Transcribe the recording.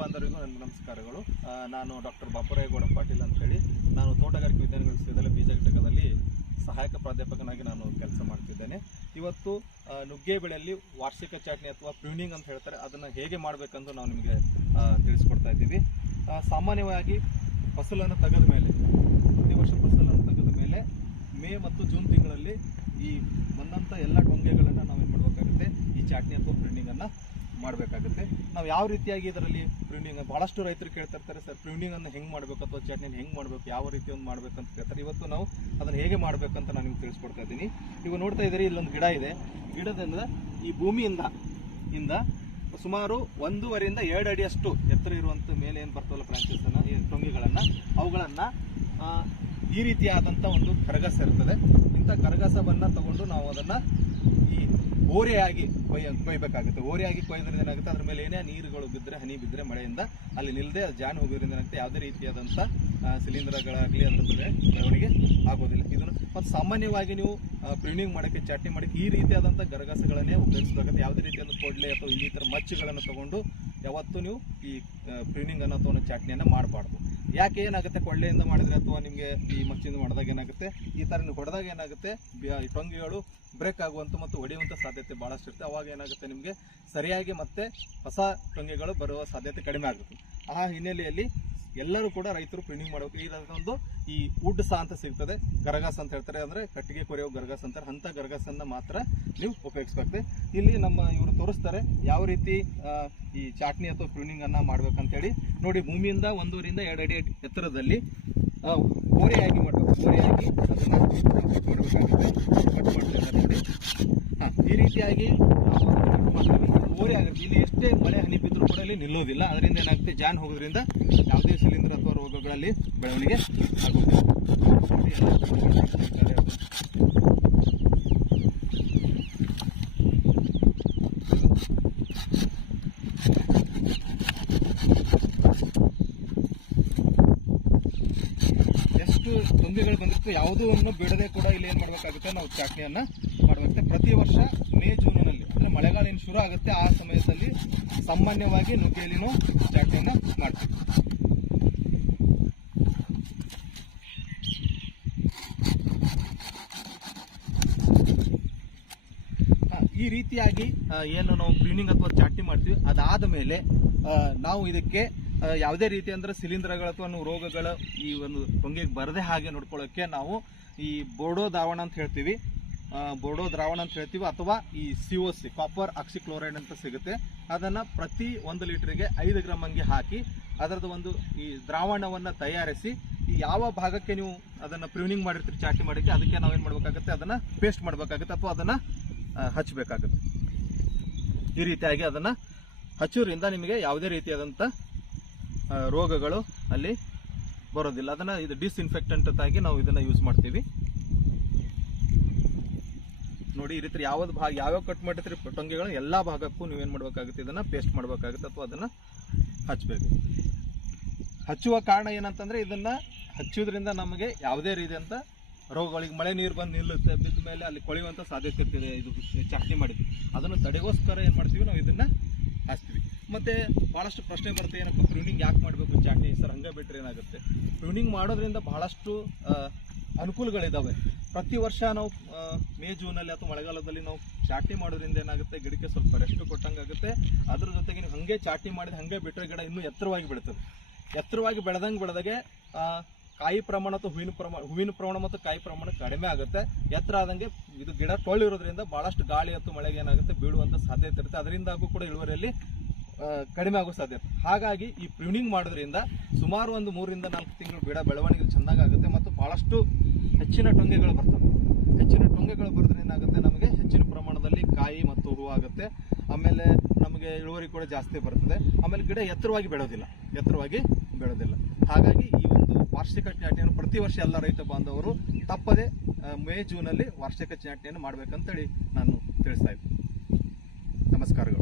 ಬಾಂಧವರಿಗೂ ನನ್ನ ನಮಸ್ಕಾರಗಳು. ನಾನು ಡಾಕ್ಟರ್ ಬಾಪುರಾಯಗೌಡ ಪಾಟೀಲ್ ಅಂತ ಹೇಳಿ. ನಾನು ತೋಟಗಾರಿಕೆ ವಿಜ್ಞಾನಗಳ ವಿಶ್ವವಿದ್ಯಾಲಯ ಬೀಜ ಘಟಕದಲ್ಲಿ ಸಹಾಯಕ ಪ್ರಾಧ್ಯಾಪಕನಾಗಿ ನಾನು ಕೆಲಸ ಮಾಡ್ತಿದ್ದೇನೆ. ಇವತ್ತು ನುಗ್ಗೆ ಬೆಳೆಯಲ್ಲಿ ವಾರ್ಷಿಕ ಚಾಟ್ನಿ ಅಥವಾ ಪ್ರೂನಿಂಗ್ ಅಂತ ಹೇಳ್ತಾರೆ. ಅದನ್ನು ಹೇಗೆ ಮಾಡಬೇಕಂದು ನಾವು ನಿಮಗೆ ತಿಳಿಸ್ಕೊಡ್ತಾ ಇದ್ದೀವಿ. ಸಾಮಾನ್ಯವಾಗಿ ಫಸಲನ್ನು ತೆಗೆದ ಮೇಲೆ, ಪ್ರತಿ ವರ್ಷ ಫಸಲನ್ನು ತೆಗೆದ ಮೇಲೆ ಮೇ ಮತ್ತು ಜೂನ್ ತಿಂಗಳಲ್ಲಿ ಈ ಬಂದಂಥ ಎಲ್ಲ ಟೊಂಗೆಗಳನ್ನು ನಾವು ಏನು ಮಾಡಬೇಕಾಗುತ್ತೆ? ಈ ಚಾಟ್ನಿ ಅಥವಾ ಪ್ರಿಂಡಿಂಗನ್ನು ಮಾಡಬೇಕಾಗುತ್ತೆ. ನಾವು ಯಾವ ರೀತಿಯಾಗಿ ಇದರಲ್ಲಿ ಪ್ರಿಂಡಿಂಗ್ ಭಾಳಷ್ಟು ರೈತರು ಕೇಳ್ತಾ ಇರ್ತಾರೆ, ಸರ್ ಪ್ರಿಂಡಿಂಗ್ ಅನ್ನು ಹೆಂಗೆ ಮಾಡಬೇಕು ಅಥವಾ ಚಟ್ನಿನ ಹೆಂಗೆ ಮಾಡಬೇಕು, ಯಾವ ರೀತಿ ಒಂದು ಅಂತ ಕೇಳ್ತಾರೆ. ಇವತ್ತು ನಾವು ಅದನ್ನು ಹೇಗೆ ಮಾಡಬೇಕಂತ ನಾನು ನಿಮ್ಗೆ ತಿಳಿಸ್ಕೊಡ್ತಾ ಇದ್ದೀನಿ. ಇವಾಗ ನೋಡ್ತಾ ಇದ್ದೀರಿ, ಇಲ್ಲೊಂದು ಗಿಡ ಇದೆ. ಗಿಡದಿಂದ ಈ ಭೂಮಿಯಿಂದ ಇಂದ ಸುಮಾರು ಒಂದೂವರೆಯಿಂದ ಎರಡು ಅಡಿಯಷ್ಟು ಎತ್ತರ ಇರುವಂಥ ಮೇಲೆ ಏನು ಬರ್ತವಲ್ಲ ಬ್ರಾಂಚಸ್ ಅನ್ನ, ಈ ಟೊಂಗಿಗಳನ್ನು ಅವುಗಳನ್ನು ಈ ರೀತಿಯಾದಂಥ ಒಂದು ಕರಗಸ ಇರ್ತದೆ. ಇಂಥ ಕರಗಸವನ್ನು ತಗೊಂಡು ನಾವು ಅದನ್ನ ಈ ಓರೆಯಾಗಿ ಕೊಯ್ಯ, ಕೊಯ್ಬೇಕಾಗುತ್ತೆ. ಓರೆಯಾಗಿ ಕೊಯ್ದ್ರಿಂದ ಏನಾಗುತ್ತೆ? ಅದ್ರ ಮೇಲೆ ಏನೇ ನೀರುಗಳು ಬಿದ್ದರೆ ಹನಿ ಬಿದ್ದರೆ ಮಳೆಯಿಂದ ಅಲ್ಲಿ ನಿಲ್ಲದೆ ಅದು ಜಾನ್ ಹೋಗೋದ್ರಿಂದ ಏನಾಗುತ್ತೆ? ಯಾವುದೇ ರೀತಿಯಾದಂಥ ಸಿಲಿಂಡರ್ಗಳಾಗಲಿ ಅದ್ರ ಮೇಲೆ ಬೆಳವಣಿಗೆ ಆಗೋದಿಲ್ಲ. ಇದನ್ನು ಮತ್ತು ಸಾಮಾನ್ಯವಾಗಿ ನೀವು ಪ್ರಿಂಟಿಂಗ್ ಮಾಡೋಕ್ಕೆ ಚಟ್ನಿ ಮಾಡೋಕ್ಕೆ ಈ ರೀತಿಯಾದಂಥ ಗರಗಸಗಳನ್ನೇ ಉಪಯೋಗಿಸಬೇಕಾಗುತ್ತೆ. ಯಾವುದೇ ರೀತಿಯಾದ ಕೊಡ್ಲೆ ಅಥವಾ ಇನ್ನಿತರ ಮಚ್ಚುಗಳನ್ನು ತಗೊಂಡು ಯಾವತ್ತೂ ನೀವು ಈ ಪ್ರಿಂಟಿಂಗ್ ಅನ್ನೋ ಅಥವಾ ಚಟ್ನಿಯನ್ನು ಮಾಡಬಾರ್ದು. ಯಾಕೆ ಏನಾಗುತ್ತೆ? ಕೊಳ್ಳೆಯಿಂದ ಮಾಡಿದ್ರೆ ಅಥವಾ ನಿಮಗೆ ಈ ಮಚ್ಚಿಂದ ಮಾಡಿದಾಗ ಏನಾಗುತ್ತೆ? ಈ ಥರ ನೀವು ಹೊಡೆದಾಗ ಏನಾಗುತ್ತೆ? ಈ ಟೊಂಗಿಗಳು ಬ್ರೇಕ್ ಆಗುವಂಥ ಮತ್ತು ಹೊಡೆಯುವಂಥ ಸಾಧ್ಯತೆ ಭಾಳಷ್ಟು ಇರುತ್ತೆ. ಅವಾಗ ಏನಾಗುತ್ತೆ ನಿಮಗೆ? ಸರಿಯಾಗಿ ಮತ್ತೆ ಹೊಸ ಟೊಂಗಿಗಳು ಬರುವ ಸಾಧ್ಯತೆ ಕಡಿಮೆ ಆಗುತ್ತೆ. ಆ ಹಿನ್ನೆಲೆಯಲ್ಲಿ ಎಲ್ಲರೂ ಕೂಡ ರೈತರು ಪ್ರಿಂಟಿಂಗ್ ಮಾಡಬೇಕು. ಇದೊಂದು ಈ ವುಡ್ ಸಹ ಅಂತ ಸಿಗ್ತದೆ. ಗರಗಾಸ್ ಅಂತ ಹೇಳ್ತಾರೆ. ಅಂದ್ರೆ ಕಟ್ಟಿಗೆ ಕೊರೆಯೋ ಗರಗಾಸ್ ಅಂತಾರೆ. ಅಂತ ಗರಗಾಸನ್ನ ಮಾತ್ರ ನೀವು ಉಪಯೋಗಿಸ್ಬೇಕು. ಇಲ್ಲಿ ನಮ್ಮ ಇವರು ತೋರಿಸ್ತಾರೆ ಯಾವ ರೀತಿ ಈ ಚಾಟ್ನಿ ಅಥವಾ ಪ್ರಿಂಟಿಂಗ್ ಅನ್ನ ಮಾಡ್ಬೇಕಂತೇಳಿ. ನೋಡಿ, ಭೂಮಿಯಿಂದ ಒಂದೂರಿಂದ ಎರಡು ಅಡಿ ಎತ್ತರದಲ್ಲಿ ಓರೆಯಾಗಿ ಮಾಡಬೇಕು ಓರೆಯಾಗಿ ಅದನ್ನ ಮಾಡಬೇಕಾಗುತ್ತೆ ಕಟ್ ಈ ರೀತಿಯಾಗಿ ಮಾಡ್ತೀವಿ. ಓರೆ ಆಗುತ್ತೆ ಇಲ್ಲಿ ಎಷ್ಟೇ ಮಳೆ ಹನಿ ಬಿದ್ದರೂ ಕೂಡ ಇಲ್ಲಿ ನಿಲ್ಲೋದಿಲ್ಲ. ಅದರಿಂದ ಏನಾಗುತ್ತೆ? ಜಾನ್ ಹೋಗೋದ್ರಿಂದ ಯಾವುದೇ ಶಿಲೀಂಧ್ರ ಅಥವಾ ರೋಗಗಳಲ್ಲಿ ಬೆಳವಣಿಗೆ ಆಗುತ್ತೆ ಎಷ್ಟು ಬಂದಿತ್ತು ಬಂದಿರ್ತವೆ ಯಾವುದನ್ನು ಬಿಡದೆ ಕೂಡ ಇಲ್ಲಿ ಏನು ಮಾಡಬೇಕಾಗುತ್ತೆ? ನಾವು ಚಾಟ್ನಿಯನ್ನ ಪ್ರತಿ ವರ್ಷ ಮೇ, ಜೂನಿನಲ್ಲಿ, ಅಂದ್ರೆ ಮಳೆಗಾಲ ಏನು ಶುರು ಆಗುತ್ತೆ, ಆ ಸಮಯದಲ್ಲಿ ಸಾಮಾನ್ಯವಾಗಿ ನುಗ್ಗೆಯಲ್ಲಿನೂ ಜಾಟೆಯನ್ನು ಮಾಡ್ತೀವಿ. ಈ ರೀತಿಯಾಗಿ ಏನು ನಾವು ಕ್ಲೀನಿಂಗ್ ಅಥವಾ ಚಾಟ್ನಿ ಮಾಡ್ತೀವಿ. ಅದಾದ ಮೇಲೆ ನಾವು ಇದಕ್ಕೆ ಯಾವುದೇ ರೀತಿ ಅಂದ್ರೆ ಶಿಲೀಂಧ್ರಗಳು ಅಥವಾ ರೋಗಗಳು ಈ ಒಂದು ಹೊಂಗೆಗೆ ಬರದೆ ಹಾಗೆ ನೋಡ್ಕೊಳ್ಳೋಕ್ಕೆ ನಾವು ಈ ಬೋರ್ಡೋ ದಾವಣ ಅಂತ ಹೇಳ್ತೀವಿ. ಬೋರ್ಡೋ ದ್ರಾವಣ ಅಂತ ಹೇಳ್ತೀವಿ ಅಥವಾ ಈ C O C copper oxychloride ಅಂತ ಸಿಗುತ್ತೆ. ಅದನ್ನ ಪ್ರತಿ ಒಂದು ಲೀಟ್ರಿಗೆ ಐದು ಗ್ರಾಮ್ ಹಂಗೆ ಹಾಕಿ ಅದರದ್ದು ಒಂದು ಈ ದ್ರಾವಣವನ್ನ ತಯಾರಿಸಿ ಯಾವ ಭಾಗಕ್ಕೆ ನೀವು ಅದನ್ನ ಪ್ರೂನಿಂಗ್ ಮಾಡಿರ್ತೀರಿ, ಚಾಟಿ ಮಾಡಿಕ್ಕೆ ಅದಕ್ಕೆ ನಾವು ಏನು ಮಾಡಬೇಕಾಗುತ್ತೆ? ಅದನ್ನ ಪೇಸ್ಟ್ ಮಾಡಬೇಕಾಗುತ್ತೆ ಅಥವಾ ಅದನ್ನ ಹಚ್ಚಬೇಕಾಗುತ್ತೆ ಈ ರೀತಿಯಾಗಿ ಅದನ್ನ ಹಚ್ಚೋದ್ರಿಂದ ನಿಮಗೆ ಯಾವುದೇ ರೀತಿಯಾದಂಥ ರೋಗಗಳು ಅಲ್ಲಿ ಬರೋದಿಲ್ಲ. ಅದನ್ನ ಇದು ಡಿಸ್ಇನ್ಫೆಕ್ಟೆಂಟ್ ಆಗಿ ನಾವು ಇದನ್ನ ಯೂಸ್ ಮಾಡ್ತೀವಿ. ನೋಡಿ, ಈ ರೀತಿ ಯಾವ್ದು ಭಾಗ ಯಾವ್ಯಾವ ಕಟ್ ಮಾಡಿರ್ತೀರಿ ಟೊಂಗೆಗಳು ಎಲ್ಲಾ ಭಾಗಕ್ಕೂ ನೀವೇನು ಮಾಡಬೇಕಾಗುತ್ತೆ? ಇದನ್ನ ಪೇಸ್ಟ್ ಮಾಡಬೇಕಾಗುತ್ತೆ ಅಥವಾ ಅದನ್ನ ಹಚ್ಚಬೇಕು ಹಚ್ಚುವ ಕಾರಣ ಏನಂತಂದರೆ, ಇದನ್ನ ಹಚ್ಚೋದ್ರಿಂದ ನಮಗೆ ಯಾವುದೇ ರೀತಿಯಂತ ರೋಗಗಳಿಗೆ ಮಳೆ ನೀರು ಬಂದು ನಿಲ್ಲುತ್ತೆ, ಬಿದ್ದ ಮೇಲೆ ಅಲ್ಲಿ ಕೊಳೆಯುವಂಥ ಸಾಧ್ಯತೆ ಇರ್ತದೆ. ಇದು ಚಟ್ನಿ ಮಾಡಿದ್ವಿ ಅದನ್ನು ತಡೆಗೋಸ್ಕರ ಏನು ಮಾಡ್ತೀವಿ? ನಾವು ಇದನ್ನ ಹಚ್ತೀವಿ. ಮತ್ತೆ ಬಹಳಷ್ಟು ಪ್ರಶ್ನೆ ಬರುತ್ತೆ, ಏನಪ್ಪ ಪ್ಯೂನಿಂಗ್ ಯಾಕೆ ಮಾಡಬೇಕು? ಚಾಟ್ನಿ ಸರ್ ಹಂಗೆ ಬಿಟ್ಟರೆ ಏನಾಗುತ್ತೆ? ಪ್ಯೂನಿಂಗ್ ಮಾಡೋದ್ರಿಂದ ಬಹಳಷ್ಟು ಆ, ಅನುಕೂಲಗಳಿದಾವೆ. ಪ್ರತಿ ವರ್ಷ ನಾವು ಮೇ ಜೂನಲ್ಲಿ ಅಥವಾ ಮಳೆಗಾಲದಲ್ಲಿ ನಾವು ಚಾಟಿ ಮಾಡೋದ್ರಿಂದ ಏನಾಗುತ್ತೆ? ಗಿಡಕ್ಕೆ ಸ್ವಲ್ಪ ರೆಸ್ಟ್ ಕೊಟ್ಟಂಗಾಗುತ್ತೆ ಅದ್ರ ಜೊತೆಗೆ ನೀವು ಹಂಗೆ ಚಾಟಿ ಮಾಡಿದ ಹಂಗೆ ಬಿಟ್ಟರೆ ಗಿಡ ಇನ್ನೂ ಎತ್ತರವಾಗಿ ಬೆಳೀತದೆ. ಎತ್ತರವಾಗಿ ಬೆಳೆದಂಗೆ ಬೆಳೆದಾಗೆ ಕಾಯಿ ಪ್ರಮಾಣ ಅಥವಾ ಹೂವಿನ ಪ್ರಮಾಣ ಹೂವಿನ ಪ್ರಮಾಣ ಮತ್ತು ಕಾಯಿ ಪ್ರಮಾಣ ಕಡಿಮೆ ಆಗುತ್ತೆ. ಎತ್ತರ ಆದಂಗೆ ಇದು ಗಿಡ ಟೊಳ್ಳಿರೋದ್ರಿಂದ ಭಾಳಷ್ಟು ಗಾಳಿ ಅಥವಾ ಮಳೆಗೆ ಏನಾಗುತ್ತೆ? ಬೀಳುವಂಥ ಸಾಧ್ಯತೆ ಇರುತ್ತೆ. ಅದರಿಂದಾಗೂ ಕೂಡ ಇಳುವರಿಯಲ್ಲಿ ಕಡಿಮೆ ಆಗೋ ಸಾಧ್ಯತೆ ಹಾಗಾಗಿ ಈ ಪ್ಯೂನಿಂಗ್ ಮಾಡೋದ್ರಿಂದ ಸುಮಾರು ಒಂದು ಮೂರಿಂದ ನಾಲ್ಕು ತಿಂಗಳು ಗಿಡ ಬೆಳವಣಿಗೆ ಚೆನ್ನಾಗಾಗುತ್ತೆ ಮತ್ತು ಬಹಳಷ್ಟು ಹೆಚ್ಚಿನ ಟೊಂಗೆಗಳು ಬರ್ತವೆ. ಹೆಚ್ಚಿನ ಟೊಂಗೆಗಳು ಬರೋದ್ರಿಂದ ಏನಾಗುತ್ತೆ? ನಮಗೆ ಹೆಚ್ಚಿನ ಪ್ರಮಾಣದಲ್ಲಿ ಕಾಯಿ ಮತ್ತು ಹೂವು ಆಗುತ್ತೆ. ಆಮೇಲೆ ನಮಗೆ ಇಳುವರಿ ಕೂಡ ಜಾಸ್ತಿ ಬರ್ತದೆ. ಆಮೇಲೆ ಗಿಡ ಎತ್ತರವಾಗಿ ಬೆಳೆಯೋದಿಲ್ಲ. ಎತ್ತರವಾಗಿ ಬೆಳೆಯೋದಿಲ್ಲ. ಹಾಗಾಗಿ ಈ ಒಂದು ವಾರ್ಷಿಕ ಚಾಟಿಯನ್ನು ಪ್ರತಿ ವರ್ಷ ಎಲ್ಲ ರೈತ ಬಾಂಧವರು ತಪ್ಪದೆ ಮೇ, ಜೂನಲ್ಲಿ ವಾರ್ಷಿಕ ಚಾಟಿಯನ್ನು ಮಾಡಬೇಕಂತೇಳಿ ನಾನು ತಿಳಿಸ್ತಾ ಇದ್ದೀನಿ. ನಮಸ್ಕಾರಗಳು.